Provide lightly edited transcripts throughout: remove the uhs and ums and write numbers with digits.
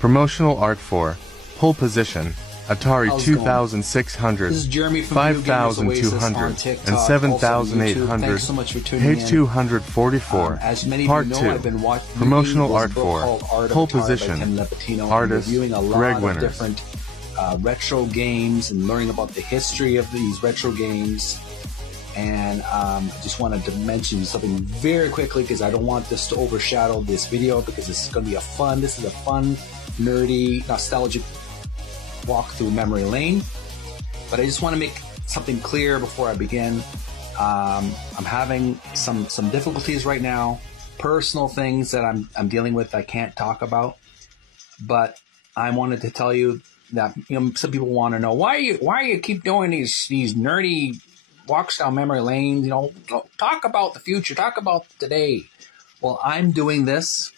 Promotional art for Pole Position, Atari How's it going? 2600, This is Jeremy from Video Gamers Oasis 5200, on TikTok, and also on 7800, YouTube. Thanks so much for tuning page in. 244, As many part of you know, 2, I've been watching promotional art a book for called Art of Pole Atari by Position, Tim Lepetino, and artist reviewing a lot Greg of Winners. different retro games and learning about the history of these retro games. And I just wanted to mention something very quickly because I don't want this to overshadow this video, because this is going to be this is a fun, nerdy, nostalgic walk through memory lane. But I just want to make something clear before I begin. I'm having some difficulties right now, personal things that I'm dealing with I can't talk about. But I wanted to tell you that, you know, some people want to know why you keep doing these nerdy walks down memory lanes. You know, talk about the future, talk about today. Well, I'm doing this,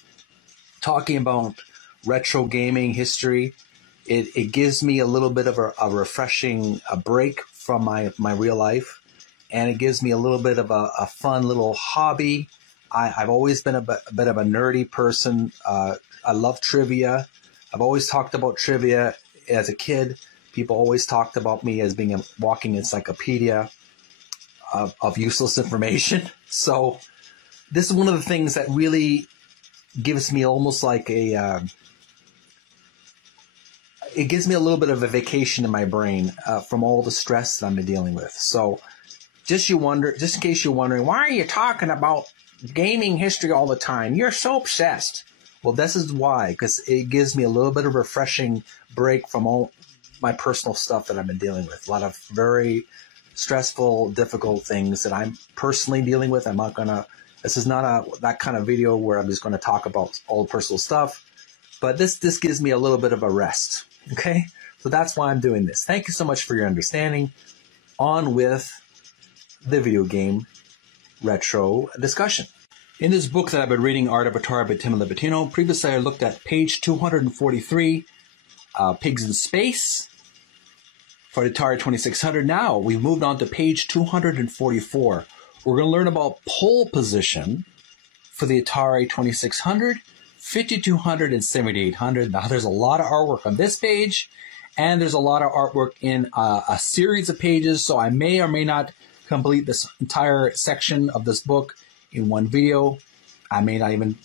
talking about retro gaming history. It gives me a little bit of a refreshing break from my real life, and it gives me a little bit of a fun little hobby. I've always been a bit of a nerdy person. I love trivia. I've always talked about trivia as a kid. People always talked about me as being a walking encyclopedia of useless information. So this is one of the things that really gives me almost like it gives me a little bit of a vacation in my brain from all the stress that I've been dealing with. So just in case you're wondering, why are you talking about gaming history all the time? You're so obsessed. Well, this is why, because it gives me a little bit of a refreshing break from all my personal stuff that I've been dealing with. A lot of very stressful, difficult things that I'm personally dealing with. This is not that kind of video where I'm just going to talk about all the personal stuff, but this gives me a little bit of a rest. Okay? So that's why I'm doing this. Thank you so much for your understanding. On with the video game retro discussion. In this book that I've been reading, Art of Atari by Tim Lepetino, previously I looked at page 243, Pigs in Space, for the Atari 2600. Now we've moved on to page 244. We're going to learn about pole position for the Atari 2600, 5200, and 7800. Now there's a lot of artwork on this page, and there's a lot of artwork in a series of pages, so I may or may not complete this entire section of this book in one video. I may not even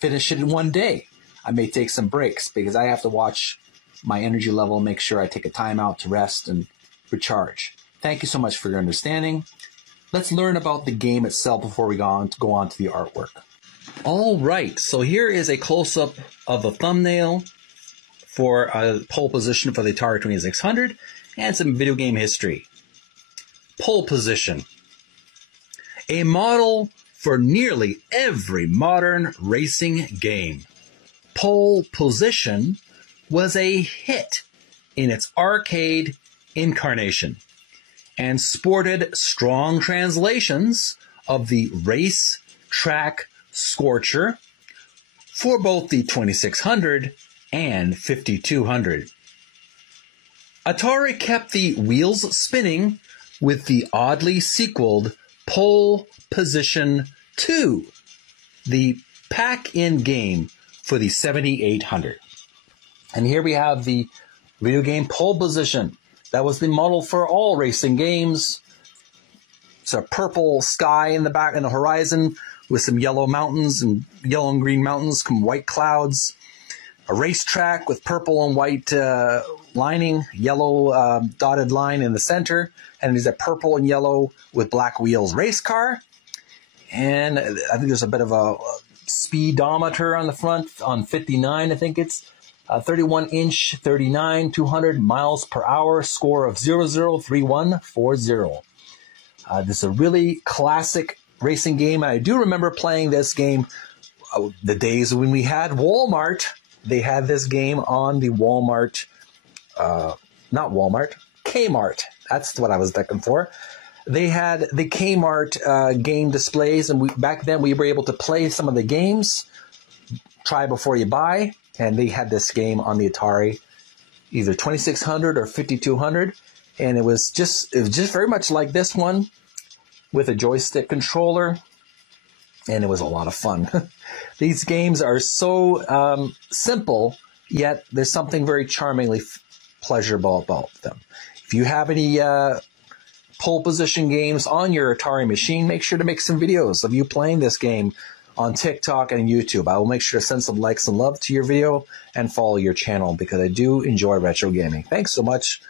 finish it in one day. I may take some breaks because I have to watch my energy level, make sure I take a time out to rest and recharge. Thank you so much for your understanding. Let's learn about the game itself before we go on to the artwork. All right, so here is a close-up of a thumbnail for pole position for the Atari 2600 and some video game history. Pole position. A model for nearly every modern racing game. Pole position was a hit in its arcade incarnation and sported strong translations of the race track Scorcher for both the 2600 and 5200. Atari kept the wheels spinning with the oddly sequeled Pole Position 2, the pack-in game for the 7800. And here we have the video game Pole Position. That was the model for all racing games. It's a purple sky in the back, in the horizon, with some yellow mountains and yellow and green mountains, some white clouds. A racetrack with purple and white lining, yellow dotted line in the center, and there's a purple and yellow with black wheels race car. And I think there's a bit of a speedometer on the front on 59, I think it's 31-inch, 39, 200 miles per hour, score of 003140. This is a really classic racing game. And I do remember playing this game the days when we had Walmart. They had this game on the Walmart, not Walmart, Kmart. That's what I was looking for. They had the Kmart game displays, and back then we were able to play some of the games, try before you buy, and they had this game on the Atari, either 2600 or 5200, and it was just very much like this one with a joystick controller, and it was a lot of fun. These games are so simple, yet there's something very charmingly pleasurable about them. If you have any pole position games on your Atari machine, make sure to make some videos of you playing this game on TikTok and YouTube. I will make sure to send some likes and love to your video and follow your channel because I do enjoy retro gaming. Thanks so much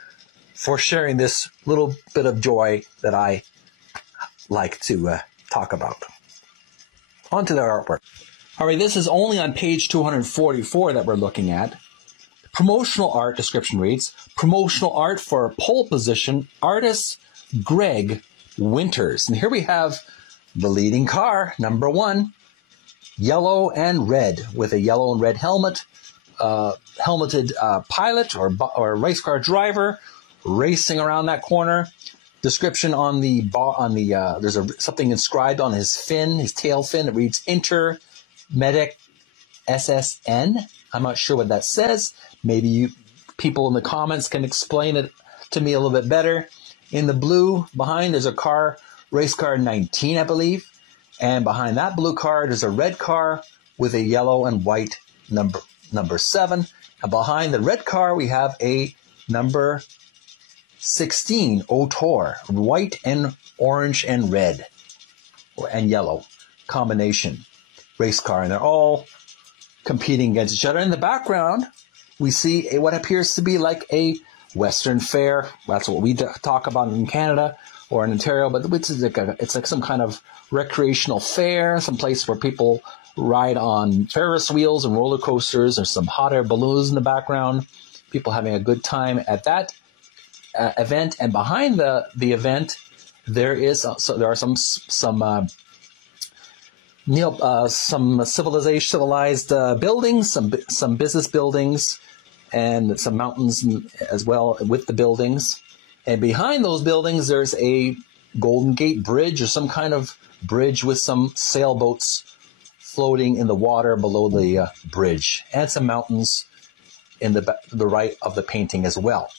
for sharing this little bit of joy that I like to talk about. On to the artwork. All right, this is only on page 244 that we're looking at. Promotional art description reads, promotional art for pole position artist Greg Winters. And here we have the leading car, number 1, yellow and red, with a yellow and red helmet, helmeted pilot or race car driver racing around that corner. Description on the there's something inscribed on his fin, his tail fin. It reads Intermedic SSN. I'm not sure what that says. Maybe you people in the comments can explain it to me a little bit better. In the blue behind, there's a car, race car 19, I believe. And behind that blue car, there's a red car with a yellow and white number 7. And behind the red car, we have a number 16, Otor, white and orange and red and yellow combination race car. And they're all competing against each other. In the background, we see what appears to be like a Western fair. That's what we talk about in Canada or in Ontario, but it's like some kind of recreational fair, some place where people ride on Ferris wheels and roller coasters. There's some hot air balloons in the background, people having a good time at that event. And behind the event, there are some civilized buildings, some business buildings, and some mountains as well with the buildings. And behind those buildings, there's a Golden Gate Bridge or some kind of bridge with some sailboats floating in the water below the bridge, and some mountains in the right of the painting as well.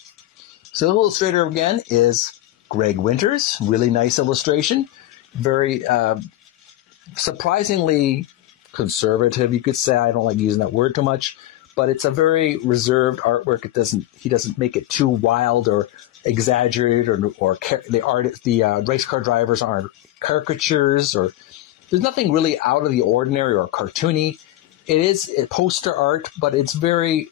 So the illustrator again is Greg Winters. Really nice illustration. Very surprisingly conservative, you could say. I don't like using that word too much, but it's a very reserved artwork. He doesn't make it too wild or exaggerated, or the race car drivers aren't caricatures, or there's nothing really out of the ordinary or cartoony. It is poster art, but it's very,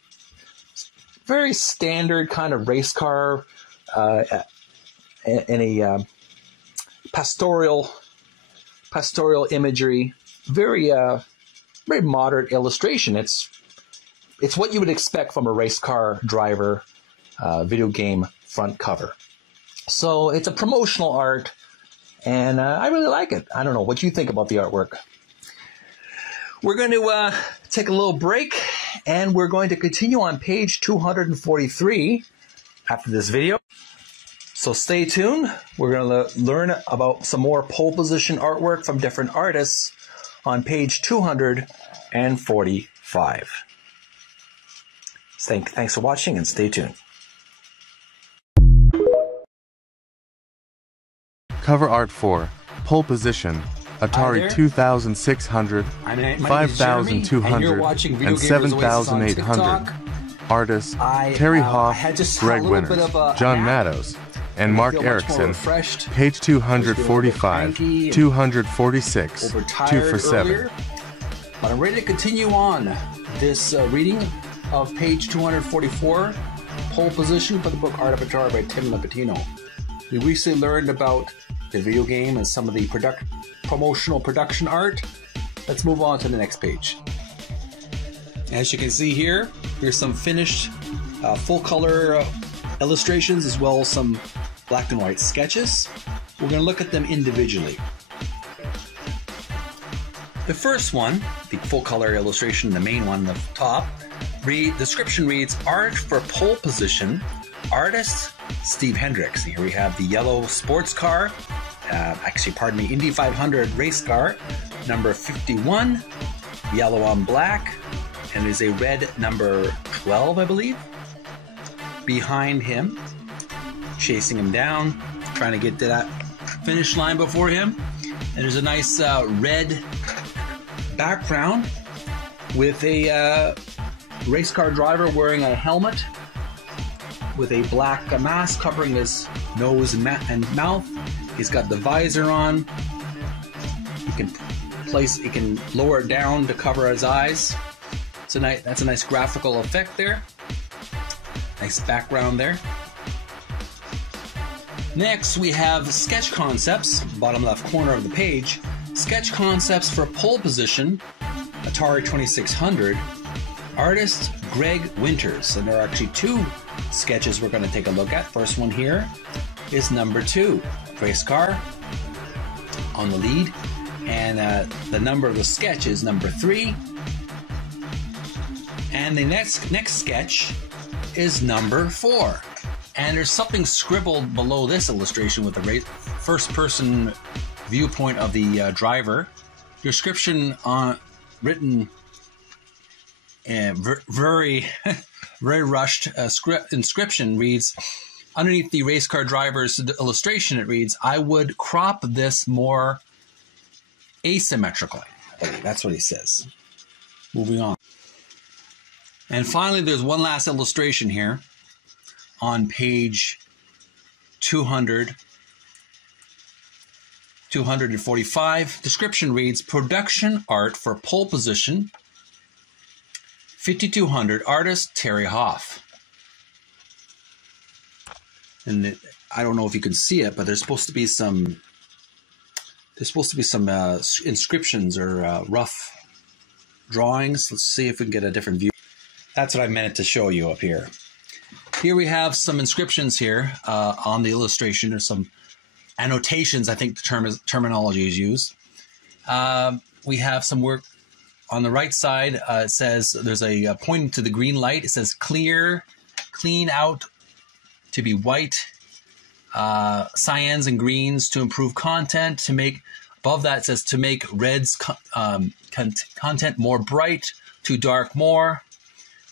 very standard kind of race car in a pastoral imagery. Very moderate illustration. It's what you would expect from a race car driver video game front cover. So it's a promotional art, and I really like it. I don't know what you think about the artwork. We're going to take a little break, and we're going to continue on page 243 after this video. So stay tuned. We're going to learn about some more pole position artwork from different artists on page 245. Thanks for watching, and stay tuned. Cover art for Pole Position, Atari 2600, 5200, and 7800. Artists Terry Hoff, Greg Winters, John Matos, and Mark Erickson. Page 245, 246, 2 for 7. But I'm ready to continue on this reading of page 244, Pole Position for the book Art of Atari by Tim Lipatino. We recently learned about the video game and some of the promotional production art. Let's move on to the next page. As you can see here, here's some finished full color illustrations, as well as some black and white sketches. We're going to look at them individually. The first one, the full color illustration, the main one, the top, description reads, Art for Pole Position, artist Steve Hendricks. Here we have the yellow sports car, Indy 500 race car, number 51, yellow on black, and there's a red number 12, I believe. Behind him, chasing him down, trying to get to that finish line before him. And there's a nice red background with a race car driver wearing a helmet with a black mask covering his nose and mouth. He's got the visor on. He can lower it down to cover his eyes. That's a nice graphical effect there. Nice background there. Next, we have sketch concepts, bottom left corner of the page. Sketch concepts for pole position, Atari 2600. Artist Greg Winters. And there are actually two sketches we're going to take a look at. First one here is number 2, race car on the lead. And the number of the sketch is number 3. And the next sketch is number 4. And there's something scribbled below this illustration with the first-person viewpoint of the driver. Description written very rushed. Inscription reads, underneath the race car driver's illustration, it reads, "I would crop this more asymmetrically." That's what he says. Moving on. And finally, there's one last illustration here on page 245. Description reads, production art for pole position, 5200, artist Terry Hoff. And I don't know if you can see it, but there's supposed to be some inscriptions or rough drawings. Let's see if we can get a different view. That's what I meant to show you up here. Here we have some inscriptions here on the illustration. There's some annotations. I think the terminology is used. We have some work on the right side. It says there's a pointing to the green light. It says clean out to be white, cyans and greens to improve content. To make above that it says to make reds content more bright, too dark more.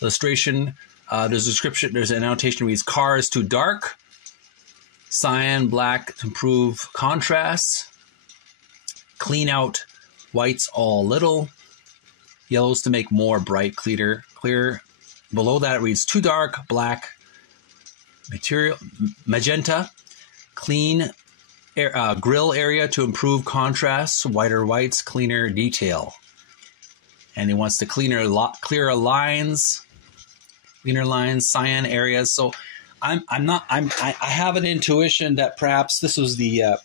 Illustration. There's a description. There's an annotation that reads cars too dark, cyan black to improve contrast, clean out whites all little, yellows to make more bright, clear. Below that it reads too dark, black, magenta, clean grill area to improve contrast, whiter whites, cleaner detail. And he wants to clearer lines, cyan areas. So I have an intuition that perhaps this was the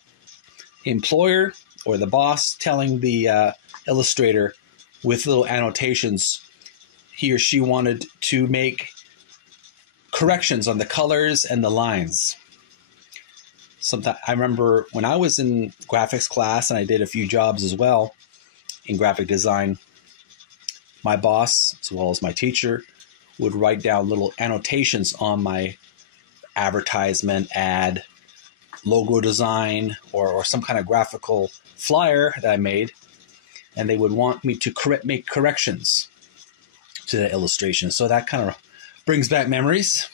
employer or the boss telling the illustrator with little annotations. He or she wanted to make corrections on the colors and the lines. Sometimes I remember when I was in graphics class, and I did a few jobs as well in graphic design, my boss, as well as my teacher, would write down little annotations on my advertisement, ad, logo design, or some kind of graphical flyer that I made, and they would want me to make corrections to the illustration. So that kind of brings back memories.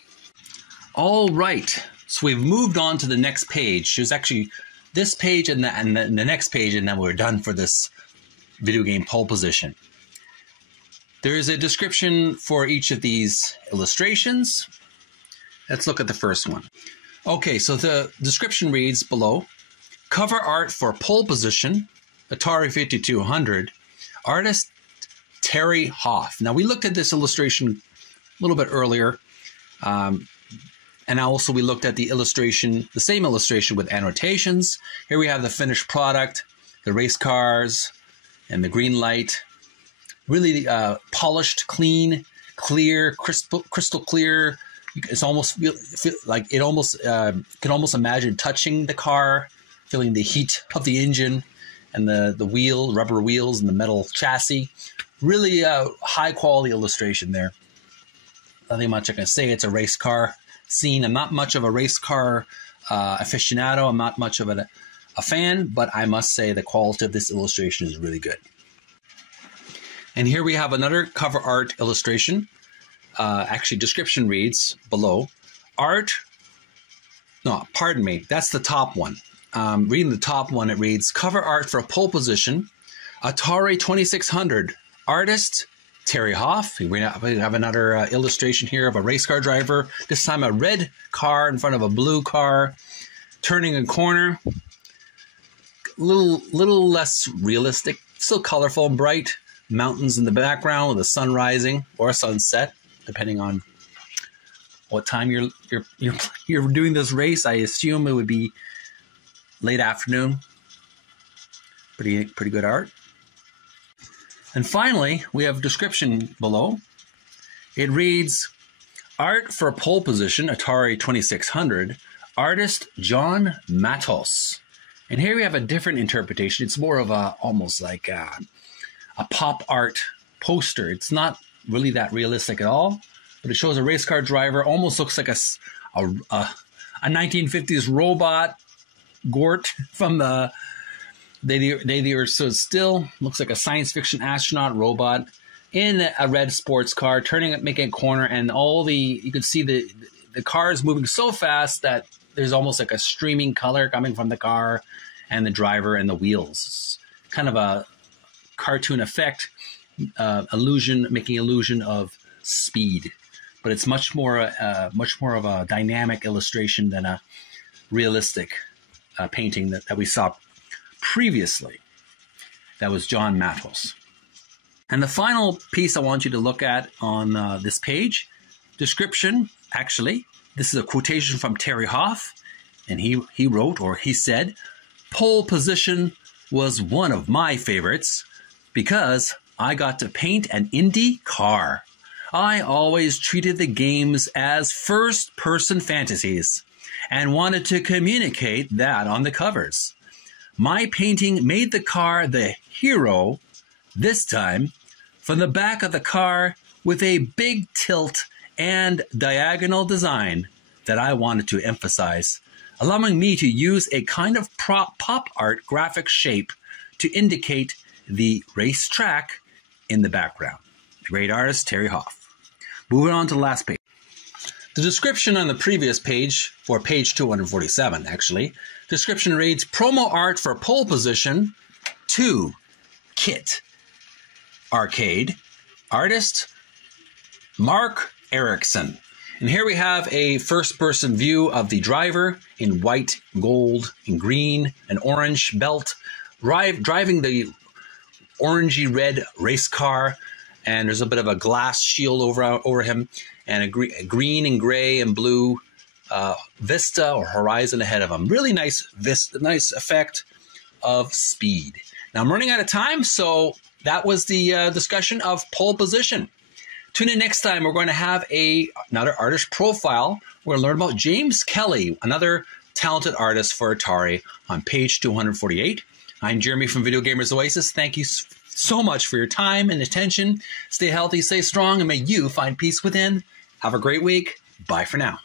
All right, so we've moved on to the next page. It was actually this page and the next page, and then we're done for this video game pole position. There is a description for each of these illustrations. Let's look at the first one. Okay, so the description reads below, cover art for pole position, Atari 5200, artist Terry Hoff. Now, we looked at this illustration a little bit earlier, and also we looked at the same illustration with annotations. Here we have the finished product, the race cars, and the green light. Really polished, clean, clear, crystal clear. It's almost feel like it almost can almost imagine touching the car, feeling the heat of the engine and the rubber wheels and the metal chassis. Really high quality illustration there. Nothing much I can say. It's a race car scene. I'm not much of a race car aficionado. I'm not much of a fan, but I must say the quality of this illustration is really good. And here we have another cover art illustration. Actually, description reads below, that's the top one. Reading the top one, it reads, cover art for pole position, Atari 2600, artist Terry Hoff. We have another illustration here of a race car driver, this time a red car in front of a blue car, turning a corner. Little less realistic, still colorful and bright. Mountains in the background with the sun rising or a sunset, depending on what time you're doing this race. I assume it would be late afternoon. Pretty good art. And finally, we have a description below. It reads, art for pole position, Atari 2600, artist John Matos. And here we have a different interpretation. It's more of almost like a pop art poster. It's not really that realistic at all, but it shows a race car driver. Almost looks like a 1950s robot, Gort from the Day the Earth Stood Still. Looks like a science fiction astronaut robot in a red sports car, making a corner, and you can see the car is moving so fast that there's almost like a streaming color coming from the car and the driver and the wheels. Kind of a cartoon effect, making illusion of speed, but it's much more of a dynamic illustration than a realistic painting that we saw previously. That was John Matos. And the final piece I want you to look at on this page, description, actually, this is a quotation from Terry Hoff, and he wrote, or he said, pole position was one of my favorites because I got to paint an Indy car. I always treated the games as first-person fantasies and wanted to communicate that on the covers. My painting made the car the hero, this time, from the back of the car with a big tilt and diagonal design that I wanted to emphasize, allowing me to use a kind of pop art graphic shape to indicate the racetrack in the background. Great artist, Terry Hoff. Moving on to the last page. The description on the previous page, or page 247 actually, description reads, promo art for pole position 2, Kit Arcade, artist Mark Erickson. And here we have a first-person view of the driver in white, gold, and green, and orange belt, driving the orangey red race car, and there's a bit of a glass shield over him, and a green and gray and blue vista or horizon ahead of him. Really nice effect of speed. Now I'm running out of time, so that was the discussion of pole position. Tune in next time. We're going to have another artist profile. We're going to learn about James Kelly, another talented artist for Atari, on page 248. I'm Jeremy from Video Gamers Oasis. Thank you so much for your time and attention. Stay healthy, stay strong, and may you find peace within. Have a great week. Bye for now.